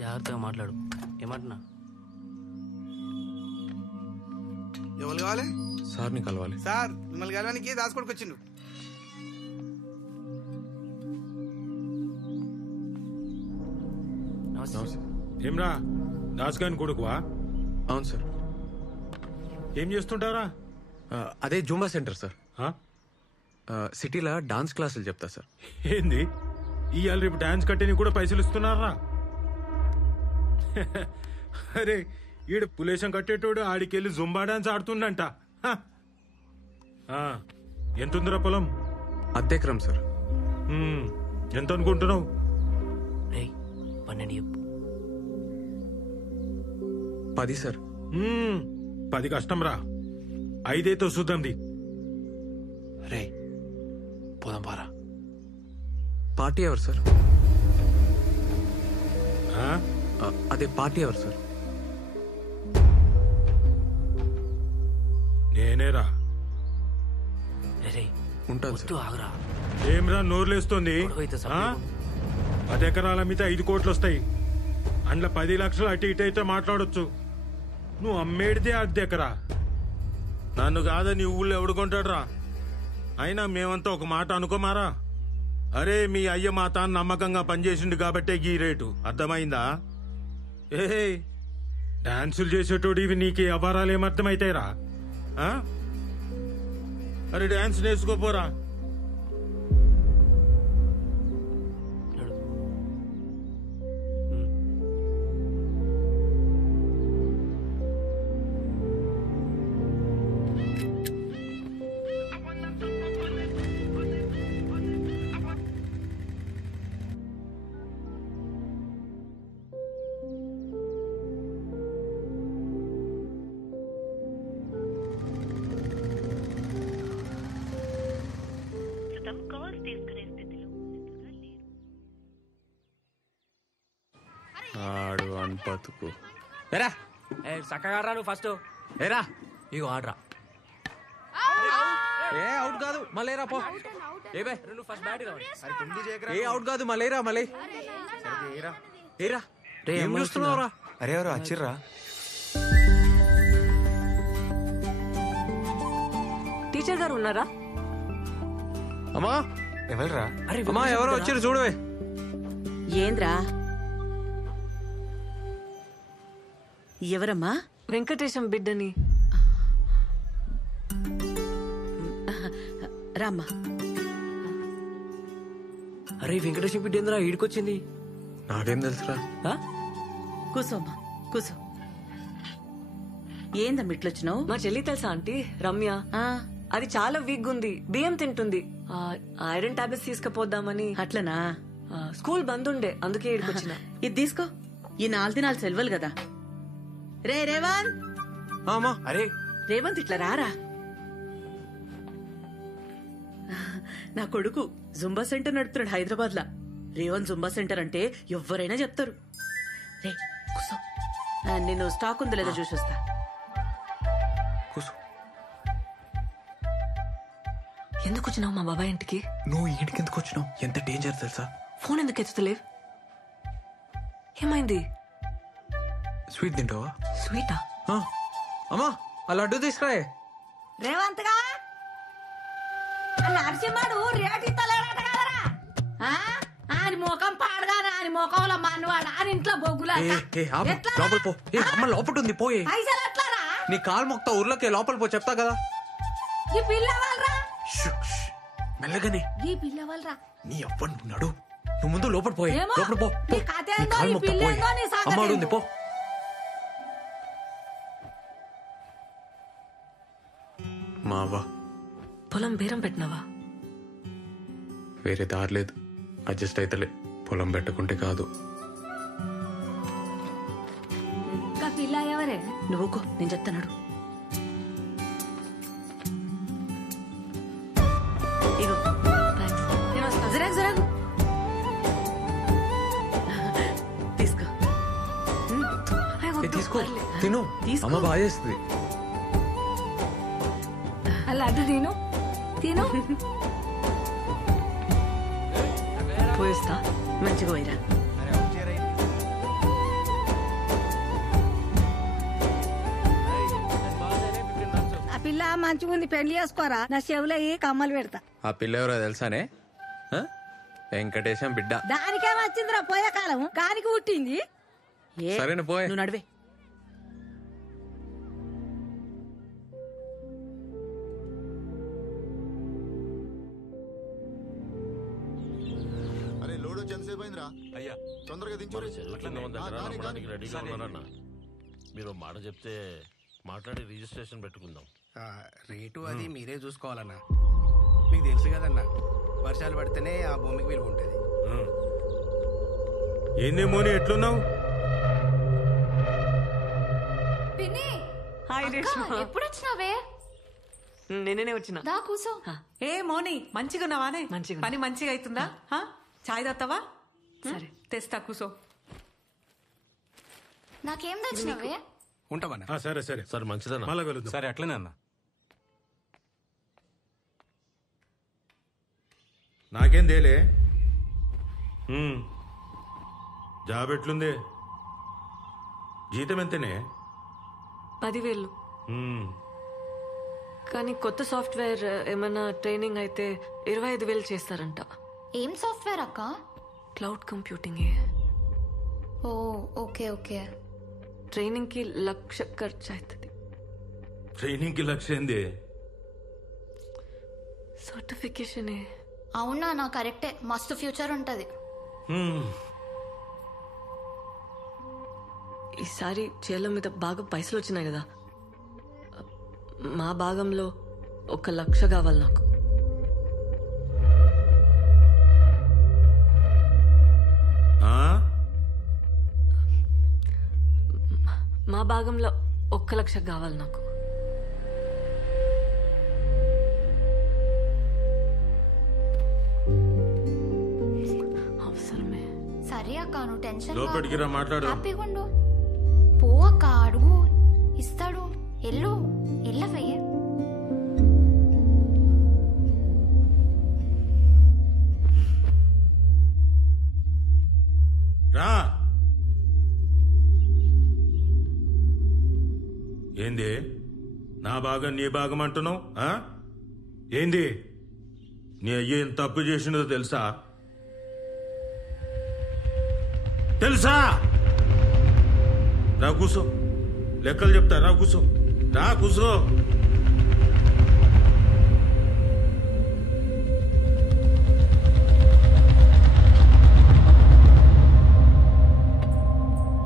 జాగ్రత్తగా మాట్లాడు. ఏమంటున్నా? ఎవరు కావాలి? సార్ని కలవాలి. సార్ మిమ్మల్ని కలవడానికి దాసుకోడికి వచ్చిండు. ఏమ్రా దాస్గాని కొడుకువా? అవును సార్. ఏం చేస్తుంటారా? అదే జూంబా సెంటర్ సార్. సిటీలో డాన్స్ క్లాసులు చెప్తా సార్. ఏంది ఇవాళ రేపు డాన్స్ కట్టేని కూడా పైసలు ఇస్తున్నారా? అరే ఈడు పులేశం కట్టేటోడు ఆడికెళ్ళి జుంబా డాన్స్ ఆడుతుండంట. ఎంతుందిరా పొలం? అద్దెకరం సార్. ఎంత అనుకుంటున్నావు? 12 చెప్పు. 10 సార్. 10 కష్టం రా, 5 చూద్దాంది. రే పోదాం పారా. పార్టీ ఎవరు సార్? అదే పార్టీ ఎవరు సార్? నేనేరా. ఉంటాను సార్. ఆగురా. ఏమ్రా నోర్లేస్తుంది? 10 ఎకరాల మీద 5 కోట్లు వస్తాయి. అందులో 10 లక్షలు అటు ఇటు అయితే మాట్లాడొచ్చు. నువ్వు అమ్మేడితే 10 ఎకరా. నన్ను కాదని ఊళ్ళో ఎవడుకుంటాడురా? అయినా మేమంతా ఒక మాట అనుకోమారా. అరే మీ అయ్య మా తాను నమ్మకంగా పనిచేసిండు కాబట్టే ఈ రేటు. అర్థమైందా? ఏ డాన్సులు చేసేటోడు ఇవి నీకు అవారాలు ఏమర్థమైతాయిరా? అరే డాన్స్ నేర్చుకోపోరా. ఆడు అన్పతుకు ఏరా చక్కగా నువ్వు ఫస్ట్ ఏరా ఇగో ఆడరా. ఏ అవుట్ కాదు మళ్ళీరా పో. నువ్వు ఫస్ట్ బ్యాట్ ఏ అవుట్ కాదు మళ్ళీరా మళ్ళీ. ఏరా ఏం చూస్తున్నావురా? అరే ఎవరు వచ్చిర్రా? టీచర్ గారు ఉన్నారా? అమ్మా ఎవరురా? అమ్మా ఎవరో వచ్చిర్రు చూడవే. ఏంద్రా? ఎవరమ్మా? వెంకటేశం బిడ్డని. రామ్మా. అరే వెంకటేశం బిడ్డ ఏందిరా ఈడికొచ్చింది? నాకేం తెలుసురా? కూసోమ్మా కూసో. ఏందమ్మా ఇట్లొచ్చినావు? మా చెల్లి తెలుసా ఆంటీ? రమ్య. అది చాలా వీక్ ఉంది, బియ్యం తింటుంది. ఐరన్ టాబ్లెట్స్ తీసుకుపోద్దామని. అట్లనా? స్కూల్ బంద్ ఉండే అందుకే ఈడికొచ్చిన. ఇది తీసుకో. ఈ 4 దినాలు సెలవులు కదా. రే రేవంత్. అరే రేవంత్ ఇట్లా రారా. నా కొడుకు జుంబా సెంటర్ నడుపుతున్నాడు హైదరాబాద్ లా. రేవంత్ జుంబా సెంటర్ అంటే ఎవరైనా చెప్తారు. రే కూసో, నేను స్టాక్ ఉందో లేదో చూసి వస్తా. కూసో. ఎందుకు వచ్చినావు మా బాబాయ్ ఇంటికి? నువ్వు ఇంటికి ఎందుకు వచ్చినావు? ఎంత డేంజర్ తెలుసా? ఫోన్ ఎందుకు ఎత్తుతలేవు? ఏమైంది? స్వీట్ తింటావా? స్వీటా? అమ్మా ఆ లడ్డు తీసుకురాయే. రేవంత్ గా నరసింహడు రేటు ఇస్తలేడట కదరా. ఆయన ముఖం పాడగానే ఆయన ముఖంలో మనవాడు ఆయన ఇంట్లో బొగ్గులా. లోపల పో. అమ్మ లోపల ఉంది పోయే. పైసలు ఎట్లారా? నీ కాలు మొక్తా ఊర్లోకి లోపల పో. చెప్తా కదా. ఈ పిల్లవాళ్ళరా మెల్లగానే. ఈ పిల్లవాళ్ళరా నీ అవ్వను నడు. నువ్వు ముందు లోపల పోయే. లోపల పో. కాలు మొక్తా పోయే. అమ్మాడు ఉంది పో. మావా పొలం బేరం పెట్టినావా? వేరే దారి లేదు. అడ్జస్ట్ అయితలే. పొలం పెట్టుకుంటే కాదు. పిల్ల ఎవరే? నువ్వుకో నేను చెప్తాను. ఇగో జరాగు జరాగు తీసుకో. తీసుకో తిను. అమ్మ బాగా చేస్తుంది. అలా అది తిను తిను. పోయిస్తా. మంచిగా పోయిరా. మంచిగా ఉంది, పెళ్లి చేసుకోరా. నా చెవులో కమ్మలు పెడతా. ఆ పిల్ల ఎవరో తెలుసానే? ఆ? వెంకటేశం బిడ్డ. దానికేం వచ్చిందిరా పోయే కాలం, కానికి పుట్టింది. సరేనా పోయే. నువ్వు నడివే. అరే లోడ్ ఎంతసేపు అయిందిరా? అయ్యా తొందరగా రెడీగా ఉన్నారన్న. మీరు మాట చెప్తే మాట్లాడి రిజిస్ట్రేషన్ పెట్టుకుందాం. రేటు అది మీరే చూసుకోవాలన్నా. మీకు తెలుసు కదన్నా, వర్షాలు పడితేనే ఆ భూమికి విలువ ఉంటుంది. ఏందేమోని ఎట్లున్నావు? హాయ్ రేష్మా. ఎప్పుడు వచ్చినావే? నేనే వచ్చిన. దా కూసో. ఏ మోని మంచిగా ఉన్నావానే? మంచిగా. పని మంచిగా అవుతుందా? చాయ్ తాగుతావా? సరే తెస్తా కూసో. నాకేం తెచ్చినావే? ఉంటామన్నా. సరే సరే సరే మంచిదన్న. మళ్ళా కలుద్దాం. సరే అట్లనే అన్న. నాకేం తేలే. జాబ్ ఎట్లుంది? జీతం ఎంతనే? 10,000. కానీ కొత్త సాఫ్ట్వేర్ ఏమైనా ట్రైనింగ్ అయితే 25,000 చేస్తారంట. ఏం సాఫ్ట్వేర్ అక్క? Cloud computing. Oh okay okay. Training కి 1,00,000 ఖర్చు అవుతుంది. ట్రైనింగ్ కి లక్ష్యం ఏంది? సర్టిఫికేషన్. అవునా? నా కరెక్టే, మస్తు ఫ్యూచర్ ఉంటది. ఈసారి చేల మీద బాగా పైసలు వచ్చినాయి కదా, మా భాగంలో 1,00,000 కావాలి నాకు. మా భాగంలో 1,00,000 కావాలి నాకు. అవసరమే. సరే అక్క, నువ్వు టెన్షన్ లోపలికి రా, మాట్లాడదాం. హ్యాపీగా ఉండు. పో అక్క, అడుగు, ఇస్తాడు. ఎల్లు ఎల్లవే. రా. ఏంది నా భాగం నీ భాగం అంటున్నావు? ఏంది నీ అయ్య ఏం తప్పు చేసినదో తెలుసా? తెలుసా? రా కూసో, లెక్కలు చెప్తా. రా కూసో, రా కూసో.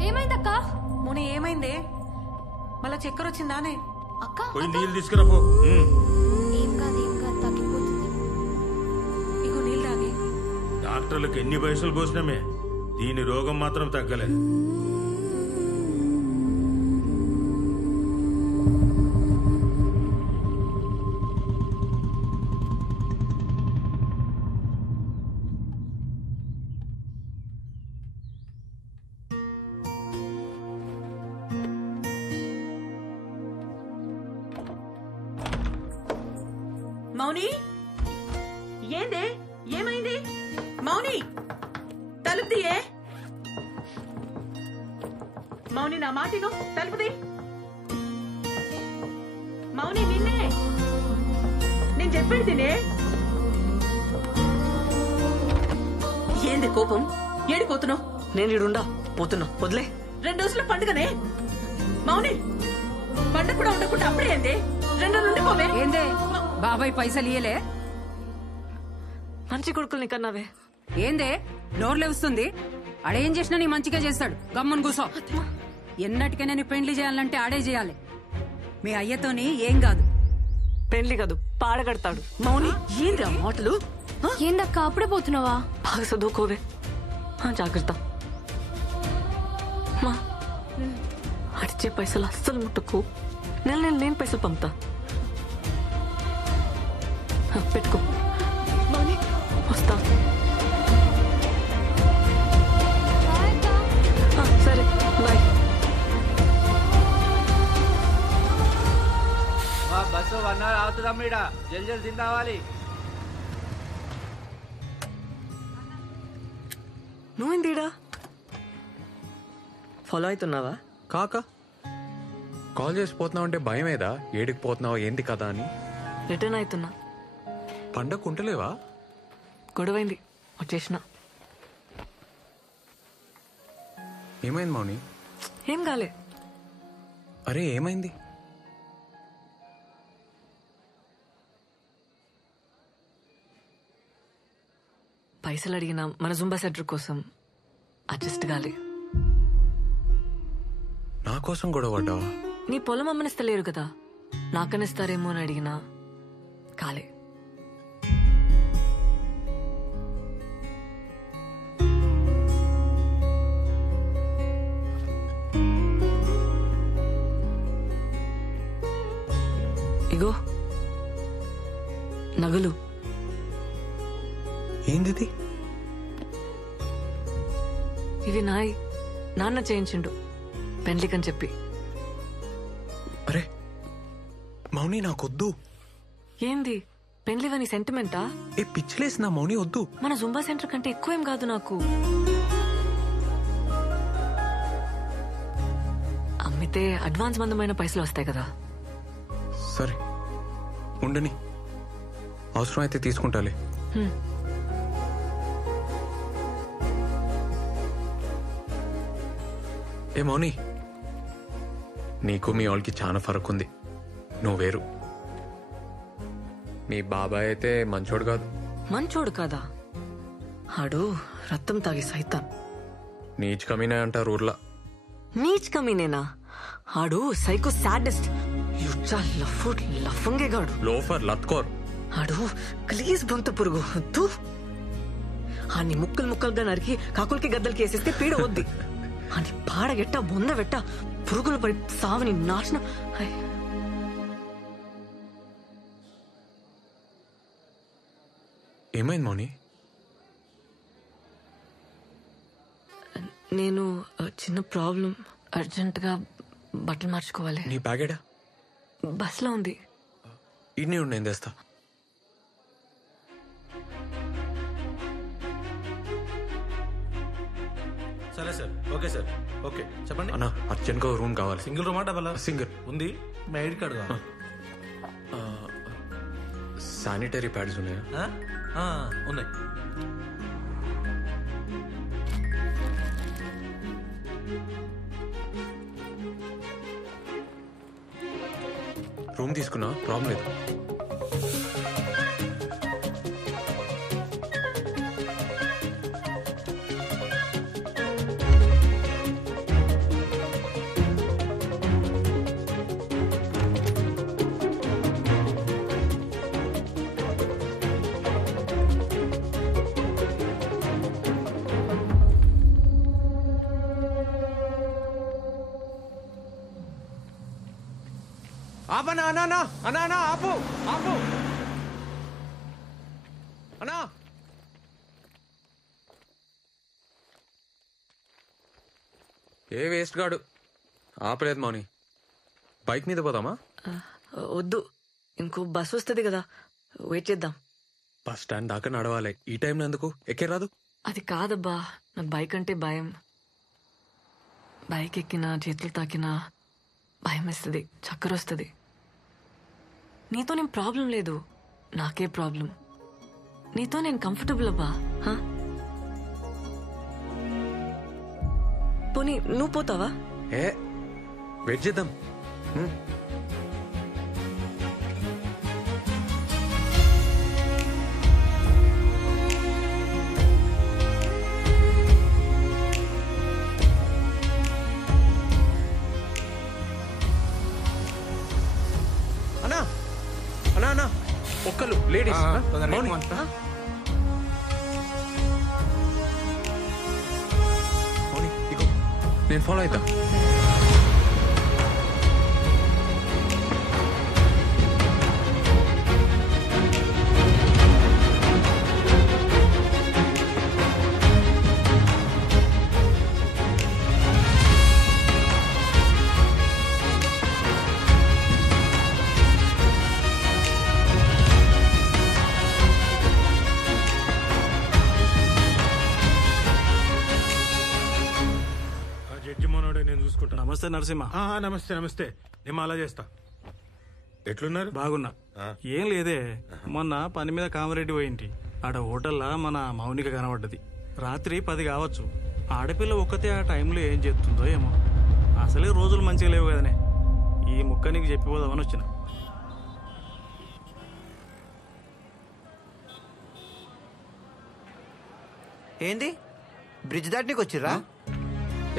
ఏమైందక్క? మోని ఏమైందే? మళ్ళా చక్కెర వచ్చిందానే? అక్క పోయి నీళ్ళు తీసుకురా పో. ఏం కాదు ఏం కాదు, తగ్గిపోతుంది. ఇగో నీళ్ళు తాగి. డాక్టర్లకు ఎన్ని పైసలు పోసినామే, దీని రోగం మాత్రం తగ్గలే. మౌని ఏందే? ఏమైంది మౌని? తలుపు తీయే. మౌని నా మాటిను, తలుపు తీ. మౌని నిన్నే నేను చెప్పేది తినే. ఏంది కోపం? ఏడిపోతున్నావు? నేను ఇడుండా పోతున్నా, వదిలే. 2 రోజుల పండుగనే మౌని. పండుగ కూడా ఉండకుండా అప్పుడే ఏంది? 2 రోజులు ఉండిపోవే. ఏందే బాబాయ్ పైసలు ఇయ్యలే? మంచి కొడుకుల్ని కన్నావే. ఏందే నోర్లే వస్తుంది? ఆడేం చేసినా నీ మంచిగా చేస్తాడు. గమ్మున కూసో. ఎన్నటికైనా నీ పెండ్లి చేయాలంటే ఆడే చేయాలి. మీ అయ్యతోని ఏం కాదు. పెళ్లి కాదు, పాడగడతాడు. మౌని ఏంద్రా మాటలు? ఏందక్క అప్పుడే పోతున్నావా? బాగా చదువుకోవే. జాగ్రత్త. మా అడిచే పైసలు అస్సలు ముట్టుకు. నేను పైసలు పంపుతా. పెట్టుకో. వస్తా. సరే బాయ్. బస్సు 1 అవర్ అవుతుందమ్మా. జల్ జల్ తిందావాలి. నువ్వేందిడా ఫాలో అవుతున్నావా? కాక కాల్ చేసి పోతున్నావు అంటే భయం ఏదా? ఏడికి పోతున్నావు ఏంది కదా అని. రిటర్న్ అవుతున్నా. పండగ ఉంటలేవా? గొడవైంది, వచ్చేసిన. ఏమైంది మౌని? ఏం కాలే. అరే ఏమైంది? పైసలు అడిగిన మన జుంబా సెంటర్ కోసం అడ్జస్ట్ కాలే. నా కోసం గొడవ పడ్డావా? నీ పొలం అమ్మనిస్తలేరు కదా, నాకనిస్తారేమో అని అడిగినా కాలే. ఇగో నగలు. ఏంది? ఇవి నాయి, నాన్న చేయించిండు పెండ్లికని చెప్పి. అరే మౌని నాకొద్దు. ఏంది పెండ్లివని సెంటిమెంటా? ఏ పిచ్చిలేసి నా మౌని వద్దు. మన జుంబా సెంటర్ కంటే ఎక్కువేం కాదు నాకు. అమ్మితే అడ్వాన్స్ మందమైన పైసలు వస్తాయి కదా. సరే ఉండని, అవసరం అయితే తీసుకుంటాలే. ఏ మౌని, నీకు మీ వాళ్ళకి చాలా ఫరక్ ఉంది. నువ్వు వేరు. మీ బాబాయ్ అయితే మంచోడు కాదు. మంచోడు కాదా? ఆడు రక్తం తాగి సైతాన్. నీచ్ కమీనే అంటారు ఊర్లా. నీచ్ కమీనేనా? ఆడు సైకో సాడెస్ట్, యుచ్చా లఫంగేగాడు, లోఫర్ లత్కోర్. ఆడు ప్లీజ్ బొంత పురుగు వద్దు. ఆని ముక్కలు ముక్కలుగా నరికి కాకులకి గద్దలకి వేసేస్తే పీడ వద్ది. అని పాడగెట్ట బొందవెట్ట పురుగులు పడి సావని నాశనం. ఏమైంది మౌని? నేను చిన్న ప్రాబ్లం, అర్జెంటుగా బట్టలు మార్చుకోవాలి. నీ బ్యాగేడా? బస్లో ఉంది. ఇన్ని నేను తెస్తా. సరే సార్, ఓకే సార్, ఓకే చెప్పండి. అన్నా అర్జెంట్గా రూమ్ కావాలి. Single రూమా double? సింగిల్ ఉంది. మీ ఐడి కార్డు కావాలి. శానిటరీ ప్యాడ్స్ ఉన్నాయా? ఉన్నాయి. రూమ్ తీసుకున్నా, ప్రాబ్లం లేదు. ఆపనా అన్నా అన్నా అన్నా అన్నా ఆపు ఆపు అన్నా. ఏ వేస్ట్ గాడు ఆపలేదు మౌని. బైక్ మీద పోదామా? వద్దు, ఇంకో బస్ వస్తుంది కదా, వెయిట్ చేద్దాం. బస్ స్టాండ్ దాకా నడవాలి. ఈ టైంలో ఎందుకు? ఎక్కే రాదు? అది కాదబ్బా, నాకు బైక్ అంటే భయం. బైక్ ఎక్కినా చేతులు తాకినా భయం వేస్తుంది, చక్కెర వస్తుంది. నీతో నేను ప్రాబ్లం లేదు, నాకే ప్రాబ్లం. నీతో నేను కంఫర్టబుల్ అబ్బా. పోనీ నువ్వు పోతావా? ఏ వెయిట్ చేద్దాం. అన్నా అన్నా అన్నా ఒక్కలు లేడీస్. నేను ఫాలో అవుతా. చూసుకుంటా. నమస్తే నరసింహ. నమస్తే నమస్తే. నేను అలా చేస్తా. ఎట్లున్నారు? బాగున్నా. ఏం లేదే, మొన్న పని మీద కామరెడ్డి పోయింటి. ఆడ హోటల్లా మన మౌనిక కనబడ్డది. రాత్రి 10 కావచ్చు. ఆడపిల్ల ఒక్కతే ఆ టైంలో ఏం చెప్తుందో ఏమో. అసలే రోజులు మంచిగా లేవు కదనే. ఈ ముక్క నీకు చెప్పిపోదామని వచ్చిన. ఏంది బ్రిడ్జ్ దాటనీకి వచ్చిర్రా?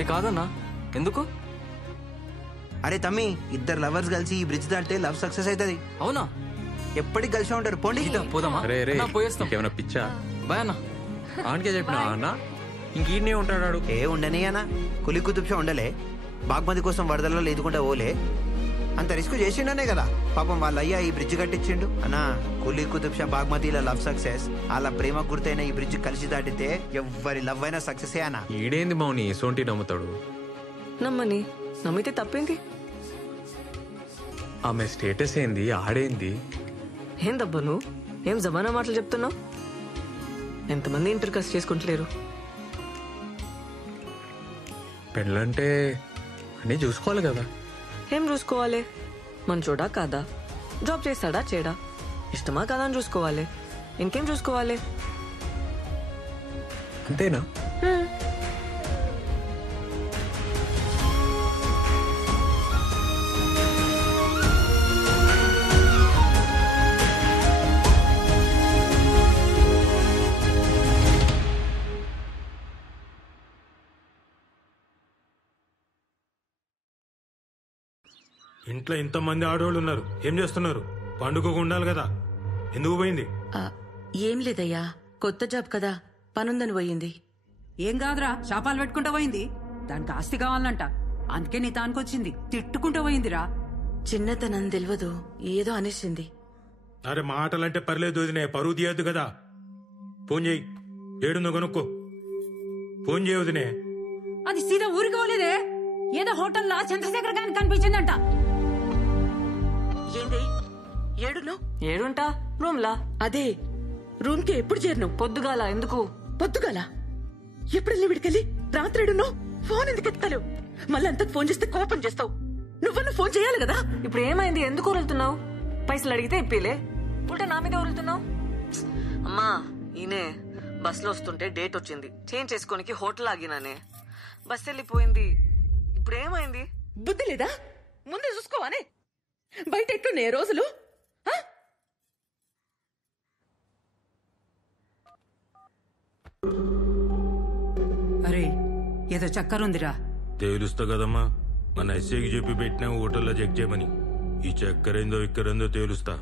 ఏ కాదన్నా, ఎందుకు? అరే తమ్మి, ఇద్దరు లవర్స్ కలిసి ఈ బ్రిడ్జ్ దాటితే లవ్ సక్సెస్ అవుతుంది. అవునా? ఎప్పటికి కలిసి ఉంటారు. పోండి. పోదామా? పోయేస్తాం. ఏమైనా పిచ్చా? బాయ్ అన్న. ఆనకే చెప్పినా అన్న, ఇంకీడనే ఉంటాడు. ఏ ఉండని అన్న, కులి కుతుబ్షా ఉండలే. బాగ్మతి కోసం వరదల్లో లేదుకుంటా ఓలే. అంత రిస్క్ చేసిండనే కదా పాపం వాళ్ళ అయ్యా ఈ బ్రిడ్జ్ కట్టించిండు. అన్నా, కులి కుతుబ్షా బాగ్మతిల లవ్ సక్సెస్, వాళ్ళ ప్రేమ గుర్తైన ఈ బ్రిడ్జ్ కలిసి దాటితే ఎవ్వరి లవ్ అయినా సక్సెస్ అన్నా. ఈడేంది మౌని సోంటి నమ్ముతాడు? నమ్మని, నమ్మితే తప్పేంది? ఆమె స్టేటస్ ఏంది, ఆడేంది? ఏందబ్బా నువ్వు ఏం జమానా మాటలు చెప్తున్నావు? ఎంతమంది ఇంటర్ కాస్ట్ చేసుకుంటలేరు? పెళ్ళంటే అన్నీ చూసుకోవాలి కదా. ఏం చూసుకోవాలి? మంచోడా కాదా, జాబ్ చేస్తాడా చేయడా, ఇష్టమా కాదా అని చూసుకోవాలి. ఇంకేం చూసుకోవాలి? అంతేనా? ఇంట్లో ఇంతమంది ఆడవాళ్ళు ఉన్నారు, ఏం చేస్తున్నారు? పండుగకు ఉండాలి కదా, ఎందుకు పోయింది? ఏం లేదయ్యా, కొత్త జాబ్ కదా, పనుందని పోయింది. ఏం కాదురా, శాపాలు పెట్టుకుంటూ పోయింది. దానికి ఆస్తి కావాలంట, అందుకే నీ తానుకొచ్చింది. తిట్టుకుంటూ పోయిందిరా. చిన్నతనం తెలియదు, ఏదో అనేసింది. అరే మాటలంటే పర్లేదు వదినే, పరువు తీయద్దు కదా. ఫోన్ చేయి, ఏడుందో కనుక్కో. ఫోన్ చేయ వదినే. అది సీదా ఊరికి పోలేదే, ఏదో హోటల్లో చంద్రశేఖర్ గారికి కనిపించిందంట. ఏంది ఏడును? ఏడుంటా రూమ్లా. అదే రూమ్ కి ఎప్పుడు చేరినావు? పొద్దుగాల. ఎందుకు పొద్దుగాల? ఎప్పుడెళ్ళి విడికెళ్ళి రాత్రి ఏడున్నావు? ఫోన్ ఎందుకు ఎత్తావు? మళ్ళీ అంతకు ఫోన్ చేస్తే కోపం చేస్తావు. నువ్వన్నా ఫోన్ చేయాలి కదా. ఇప్పుడు ఏమైంది? ఎందుకు ఊరుతున్నావు? పైసలు అడిగితే ఇప్పిలే, ఉల్టా నా మీద ఊరుతున్నావు. అమ్మా, ఈయనే బస్సులో వస్తుంటే డేట్ వచ్చింది, చేంజ్ చేసుకోనికి హోటల్ ఆగినానే. బస్ వెళ్ళిపోయింది. ఇప్పుడు ఏమైంది? బుద్ధి లేదా? ముందే చూసుకోవానే. బయట ఎట్లున్నాయి రోజులు? అరే ఏదో చక్కరుందిరా. తేలుస్తా కదమ్మా, మన ఎస్ఐకి చెప్పి పెట్టినా హోటల్లో చెక్ చేయమని. ఈ చక్కెరేందో ఇక్కరేందో తేలుస్తా.